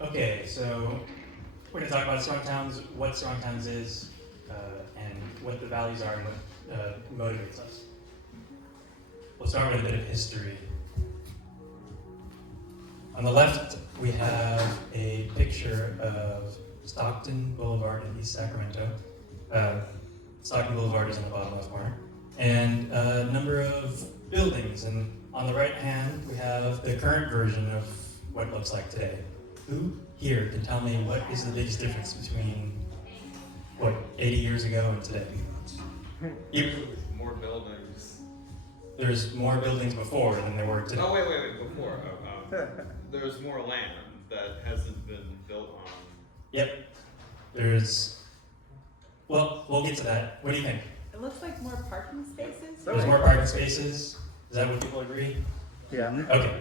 Okay, so we're going to talk about strong towns, what strong towns is, and what the values are and what motivates us. We'll start with a bit of history. On the left, we have a picture of Stockton Boulevard in East Sacramento. Stockton Boulevard is in the bottom left corner. And a number of buildings. And on the right hand, we have the current version of what it looks like today. Who here can tell me what is the biggest difference between, 80 years ago and today? More buildings. There's more buildings before than there were today. Oh, wait, before. There's more land that hasn't been built on. Yep. We'll get to that. What do you think? It looks like more parking spaces. There's more parking spaces? Is that what people agree? Yeah. Okay.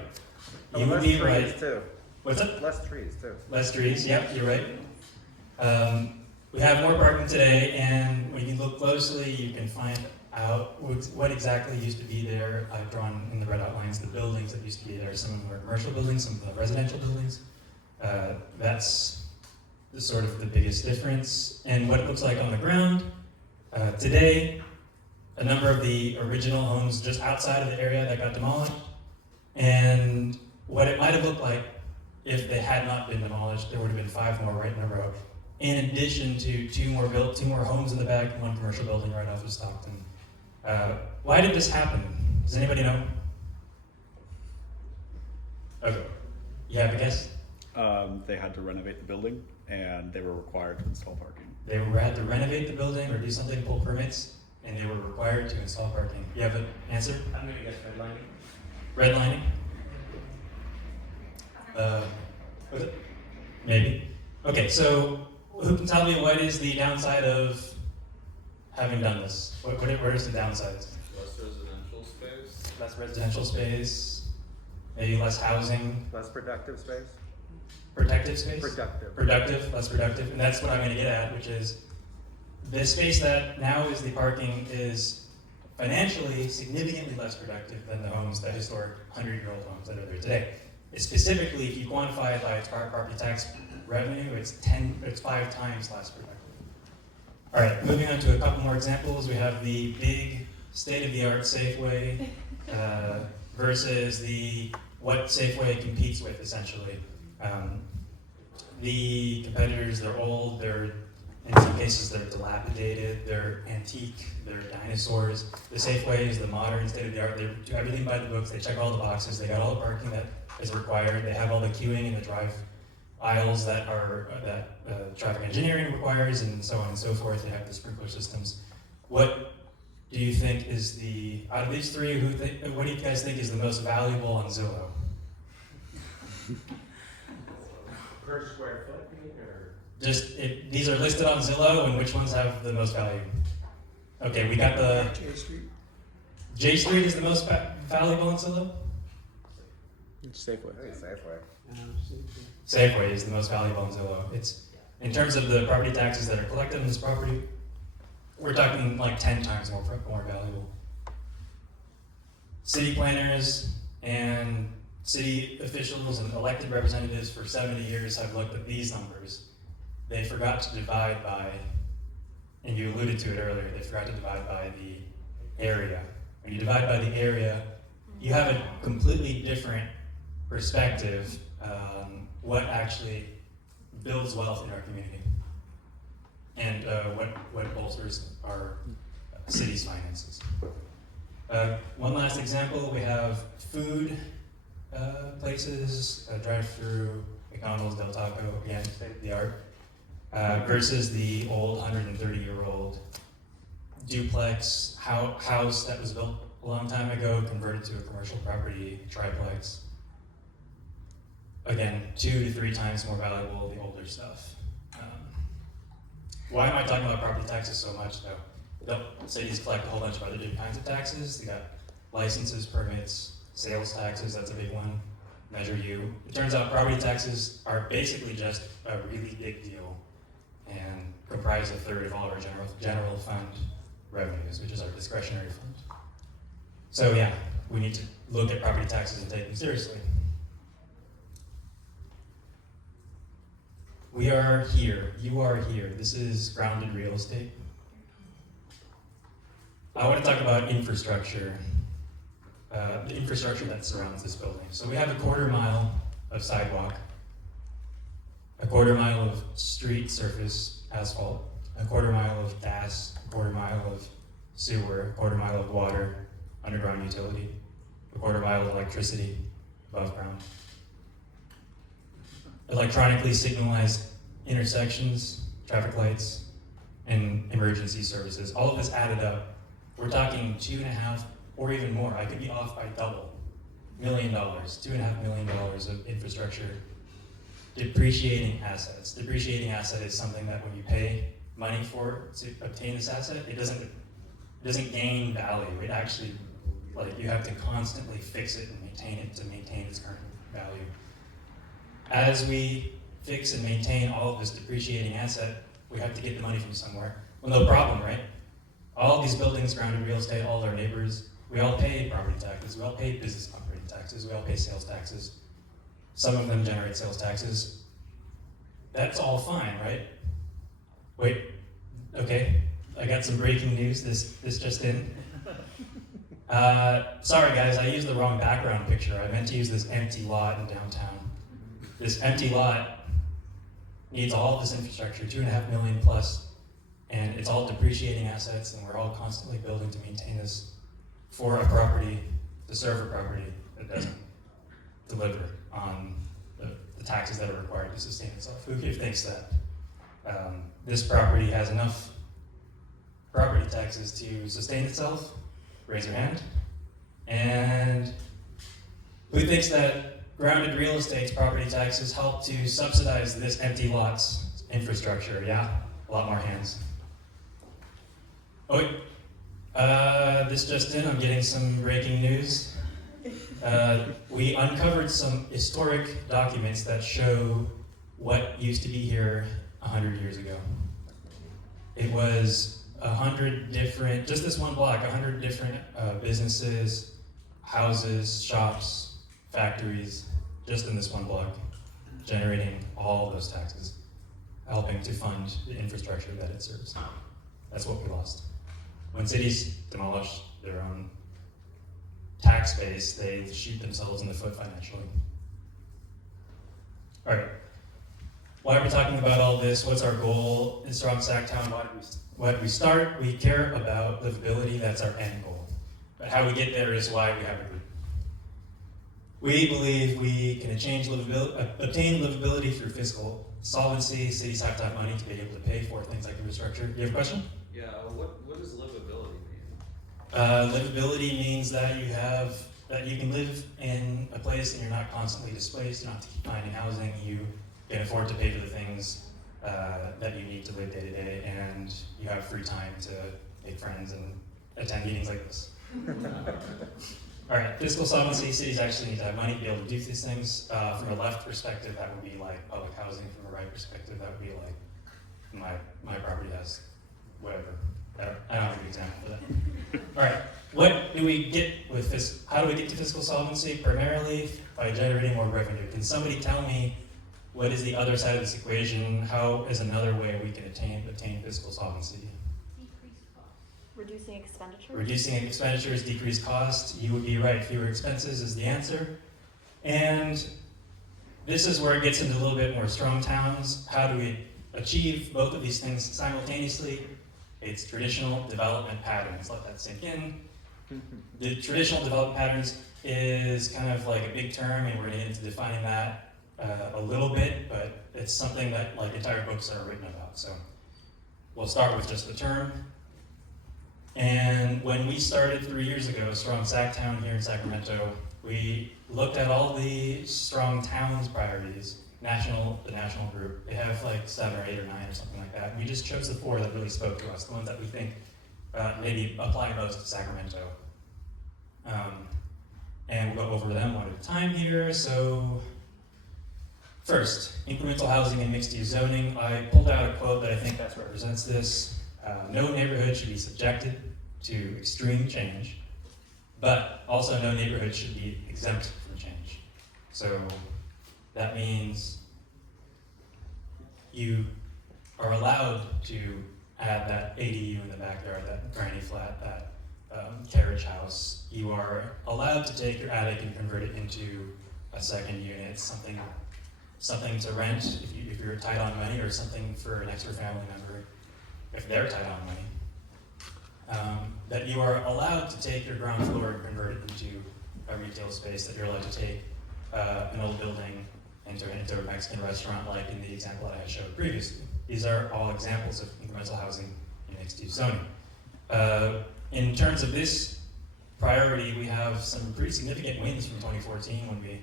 Oh, You would less be trees right. too. What's up? Less trees too. Less trees, yep, you're right. We have more parking today, and when you look closely, you can find out what exactly used to be there. I've drawn in the red outlines the buildings that used to be there. Some of them are commercial buildings, some of them are residential buildings. That's sort of the biggest difference. And what it looks like on the ground. Today, a number of the original homes just outside of the area that got demolished, and what it might have looked like if they had not been demolished, there would have been 5 more right in a row. In addition to 2 more homes in the back, and 1 commercial building right off of Stockton. Why did this happen? Does anybody know? Okay. You have a guess? They had to renovate the building, and they were required to install parking. They had to renovate the building or do something, pull permits, and they were required to install parking. You have an answer? I'm gonna guess redlining. Redlining? Was it? Maybe. Okay, so who can tell me what is the downside of having done this? Where is the downside? Less residential space. Less residential space, maybe less housing, Less productive space. protective space? Productive. Less productive, and that's what I'm gonna get at, which is the space that now is the parking is financially significantly less productive than the homes, the historic 100-year-old homes that are there today. It's specifically, if you quantify it by its property tax revenue, it's 5 times less productive. All right, moving on to a couple more examples. We have the big state-of-the-art Safeway versus what Safeway competes with, essentially. The competitors, they're old, in some cases they're dilapidated, they're antique, they're dinosaurs. The Safeway is the modern state-of-the-art. They do everything by the books, they check all the boxes, they got all the parking that is required, they have all the queuing and the drive aisles that traffic engineering requires, and so on and so forth. They have the sprinkler systems. What do you think is out of these 3, what do you guys think is the most valuable on Zillow? Per square foot, or? These are listed on Zillow, and which ones have the most value? Okay, we got the J Street. J Street is the most valuable on Zillow? Safeway. I think Safeway. Safeway is the most valuable on Zillow. It's, in terms of the property taxes that are collected on this property, we're talking like 10 times more valuable. City planners and city officials and elected representatives for 70 years have looked at these numbers. They forgot to divide by, and you alluded to it earlier, they forgot to divide by the area. When you divide by the area, you have a completely different perspective what actually builds wealth in our community and what bolsters our city's finances. One last example, we have food places, drive-through, McDonald's, Del Taco, again, state-of-the-art, versus the old 130-year-old duplex house that was built a long time ago, converted to a commercial property, triplex. Again, 2 to 3 times more valuable, the older stuff. Why am I talking about property taxes so much, though? Cities collect a whole bunch of other different kinds of taxes. They got licenses, permits, sales taxes, that's a big one, Measure U. It turns out property taxes are basically just a really big deal and comprise 1/3 of all our general fund revenues, which is our discretionary fund. So yeah, we need to look at property taxes and take them seriously. We are here, you are here, this is grounded real estate. I want to talk about infrastructure, the infrastructure that surrounds this building. So we have a 1/4 mile of sidewalk, a 1/4 mile of street surface asphalt, a 1/4 mile of gas, a 1/4 mile of sewer, a 1/4 mile of water, underground utility, a 1/4 mile of electricity above ground. Electronically signalized intersections, traffic lights, and emergency services. All of this added up, we're talking $2.5 or even more. I could be off by double. $1 million, $2.5 million of infrastructure. Depreciating assets. Depreciating asset is something that when you pay money for to obtain this asset, it doesn't gain value. It actually, like, you have to constantly fix it and maintain it to maintain its current value. As we fix and maintain all of this depreciating asset, we have to get the money from somewhere. Well, no problem, right? All of these buildings, grounded real estate, all our neighbors, we all pay property taxes, we all pay business operating taxes, we all pay sales taxes. Some of them generate sales taxes. That's all fine, right? Wait, okay, I got some breaking news, this just in. Sorry guys, I used the wrong background picture. I meant to use this empty lot in downtown. This empty lot needs all of this infrastructure, $2.5 million plus, and it's all depreciating assets, and we're all constantly building to maintain this for a property, to serve a property that doesn't deliver on the taxes that are required to sustain itself. Who here thinks that this property has enough property taxes to sustain itself? Raise your hand. And who thinks that grounded real estate's property taxes help to subsidize this empty lot's infrastructure? Yeah, a lot more hands. Oh wait, this just in, I'm getting some breaking news. We uncovered some historic documents that show what used to be here 100 years ago. It was 100 different, just this one block, 100 different businesses, houses, shops, factories, just in this one block, generating all of those taxes, helping to fund the infrastructure that it serves. That's what we lost. When cities demolish their own tax base, they shoot themselves in the foot financially. All right, why are we talking about all this? What's our goal in Strong SacTown? Why did we start? We care about livability, that's our end goal. But how we get there is why we have a group. We believe we can obtain livability through fiscal solvency. Cities have to have money to be able to pay for things like infrastructure. Do you have a question? Yeah, what does livability mean? Livability means that you can live in a place and you're not constantly displaced, you don't have to keep finding housing, you can afford to pay for the things that you need to live day to day, and you have free time to make friends and attend meetings like this. All right, fiscal solvency, cities actually need to have money to be able to do these things. From a left perspective, that would be like public housing. From a right perspective, that would be like my property has whatever. I don't have a good example for that. All right, what do we get with this? How do we get to fiscal solvency? Primarily by generating more revenue. Can somebody tell me what is the other side of this equation? How is another way we can obtain fiscal solvency? Reducing expenditures? Reducing expenditures, decrease cost. You would be right, fewer expenses is the answer. And this is where it gets into a little bit more strong towns. How do we achieve both of these things simultaneously? It's traditional development patterns. Let that sink in. The traditional development patterns is kind of like a big term, and we're going to get into defining that a little bit, but it's something that like entire books are written about. So we'll start with just the term. And when we started 3 years ago, Strong SacTown here in Sacramento, we looked at all the Strong Towns priorities, the national group. They have like 7 or 8 or 9 or something like that. We just chose the 4 that really spoke to us, the ones that we think maybe apply most to Sacramento. And we'll go over them one at a time here. So first, incremental housing and mixed-use zoning. I pulled out a quote that I think best represents this. No neighborhood should be subjected to extreme change. But also no neighborhood should be exempt from change. So that means you are allowed to add that ADU in the backyard, that granny flat, that carriage house. You are allowed to take your attic and convert it into a second unit, something to rent if you're tight on money, or something for an extra family member if they're tight on money. That you are allowed to take your ground floor and convert it into a retail space, that you're allowed to take an old building into a Mexican restaurant, like in the example that I showed previously. These are all examples of incremental housing in mixed-use zoning. In terms of this priority, we have some pretty significant wins from 2014 when we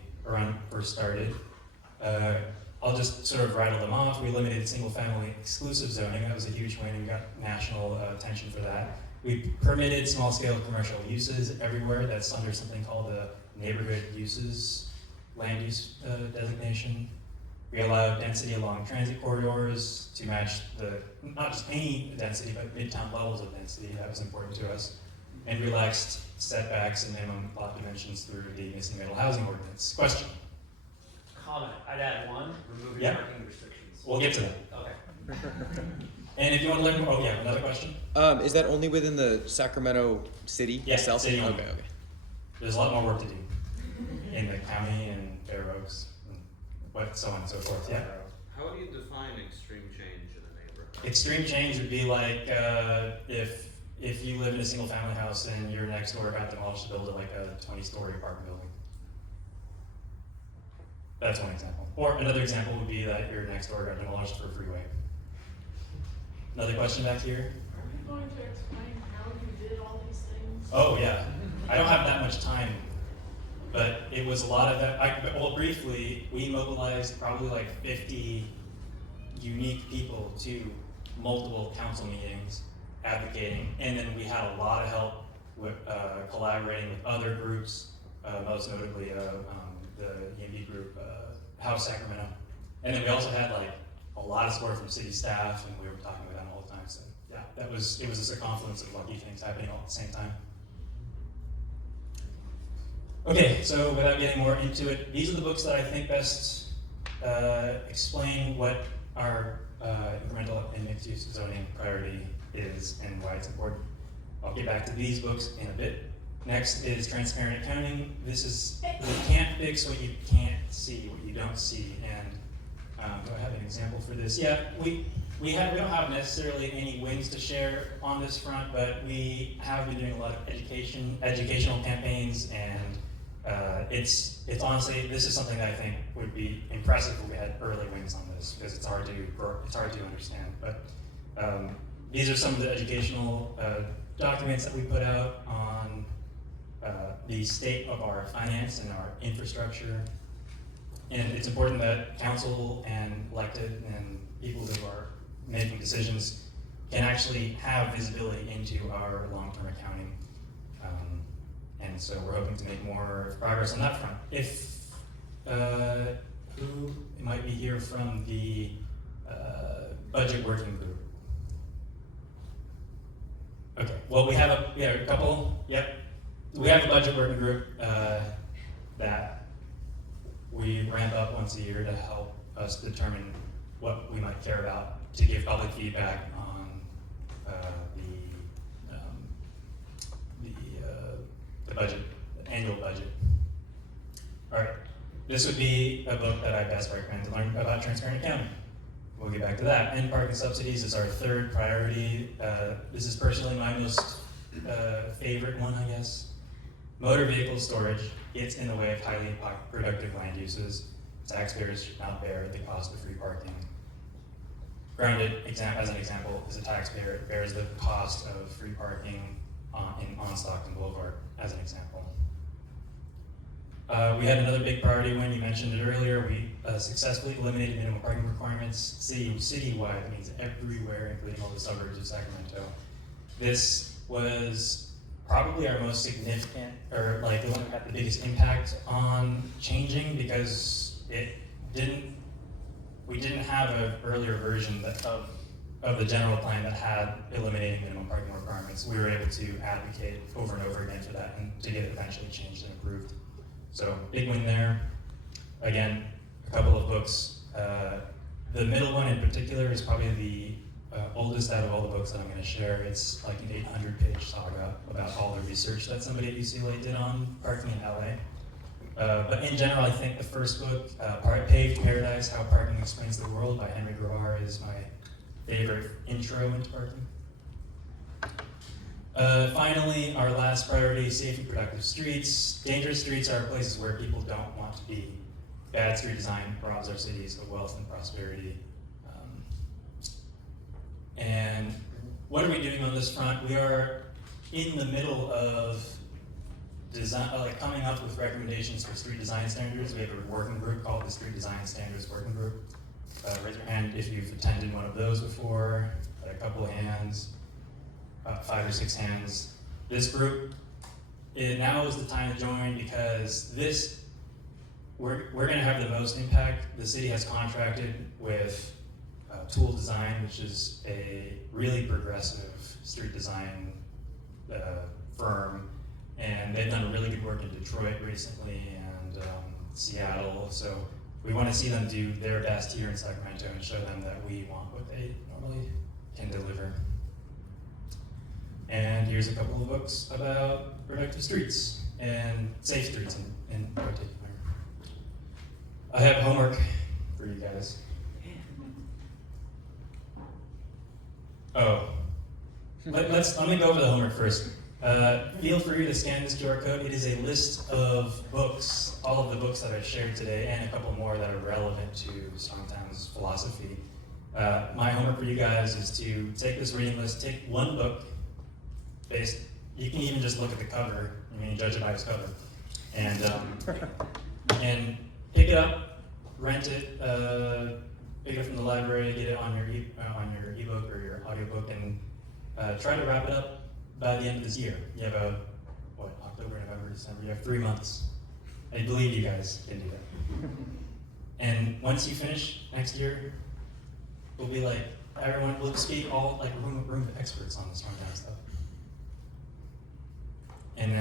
first started. I'll just sort of rattle them off. We eliminated single-family exclusive zoning. That was a huge win. We got national attention for that. We permitted small-scale commercial uses everywhere. That's under something called the neighborhood uses land use designation. We allowed density along transit corridors to match not just any density, but Midtown levels of density. That was important to us. And relaxed setbacks and minimum lot dimensions through the missing middle housing ordinance. Question? Comment, I'd add one, removing Yeah. parking restrictions. We'll get to that. Okay. And if you want to learn more, another question? Is that only within the Sacramento city Yeah, itself? city only. Okay. There's a lot more work to do in the county and Fair Oaks, and so on and so forth. Yeah. How would you define extreme change in a neighborhood? Extreme change would be like if you live in a single family house and your next door got demolished to build like a 20-story apartment building. That's one example. Or another example would be that your next door got demolished for a freeway. Another question back here? Are you going to explain how you did all these things? Oh yeah, I don't have that much time, but it was a lot of that. Well, briefly, we mobilized probably like 50 unique people to multiple council meetings advocating, and then we had a lot of help with collaborating with other groups, most notably the EMB group, House Sacramento, and then we also had like a lot of support from city staff, and we were talking with them all the time. So yeah, it was just a confluence of lucky things happening all at the same time. Okay, so without getting more into it, these are the books that I think best explain what our incremental and mixed-use zoning priority is and why it's important. I'll get back to these books in a bit. Next is Transparent Accounting. This is, you can't fix what you can't see, what you don't see. And do I have an example for this? Yeah, we don't have necessarily any wins to share on this front, but we have been doing a lot of educational campaigns, and it's honestly, this is something that I think would be impressive if we had early wins on this, because it's hard to understand. But these are some of the educational documents that we put out on the state of our finance and our infrastructure. And it's important that council and elected and people who are making decisions can actually have visibility into our long-term accounting. And so we're hoping to make more progress on that front. If who might be here from the budget working group? Okay, well, we have a couple, yep. We have a budget working group that we ramp up once a year to help us determine what we might care about, to give public feedback on the budget, the annual budget. All right, this would be a book that I best recommend to learn about transparent accounting. We'll get back to that. And parking subsidies is our third priority. This is personally my most favorite one, I guess. Motor vehicle storage gets in the way of highly productive land uses. Taxpayers should not bear the cost of free parking. Grounded, as an example, is a taxpayer. It bears the cost of free parking on Stockton Boulevard, as an example. We had another big priority when you mentioned it earlier. We successfully eliminated minimum parking requirements citywide. That means everywhere, including all the suburbs of Sacramento. This was probably our most significant, or like the one that had the biggest impact on changing, because we didn't have an earlier version of the general plan that had eliminating minimum parking requirements. We were able to advocate over and over again for that and to get eventually changed and improved. So big win there. Again, a couple of books. The middle one in particular is probably the oldest out of all the books that I'm going to share. It's like an 800-page saga about all the research that somebody at UCLA did on parking in LA. But in general, I think the first book, Paved Paradise, How Parking Explains the World by Henry Gravois is my favorite intro into parking. Finally, our last priority, safe and productive streets. Dangerous streets are places where people don't want to be. Bad street design robs our cities of wealth and prosperity. And what are we doing on this front? We are in the middle of design, coming up with recommendations for street design standards. We have a working group called the Street Design Standards Working Group. Raise your hand if you've attended one of those before. A couple of hands, about 5 or 6 hands. This group, now is the time to join because we're going to have the most impact. The city has contracted with Tool Design, which is a really progressive street design firm, and they've done really good work in Detroit recently and Seattle. So we want to see them do their best here in Sacramento and show them that we want what they normally can deliver. And here's a couple of books about productive streets and safe streets in particular. I have homework for you guys. Oh, let me go over the homework first. Feel free to scan this QR code. It is a list of books, all of the books that I shared today, and a couple more that are relevant to SacTown's philosophy. My homework for you guys is to take this reading list, take one book, you can even just look at the cover, judge it by its cover, and pick it up, rent it, pick it up from the library, get it on your ebook or your audiobook, and try to wrap it up by the end of this year. You have October, November, December. You have 3 months. I believe you guys can do that. And once you finish next year, we'll be like everyone. We'll just be all like room of experts on this rundown stuff. And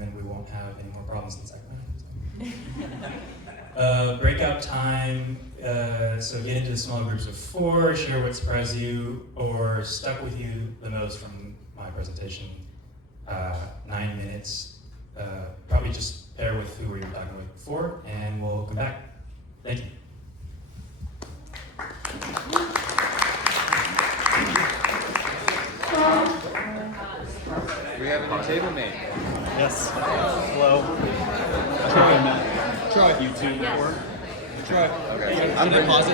then we won't have any more problems in Sacramento. Breakout time, so get into small groups of 4, share what surprised you or stuck with you the most from my presentation. 9 minutes, probably just pair with who were you talking with before, and we'll come back. Thank you. We have a new table mate. Yes. Hello. Troy and Matt. Troy. You two work? Troy. Okay. I'm going to pause it.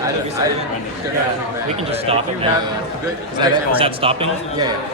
We can just stop it. Is that Is that stopping? Yeah.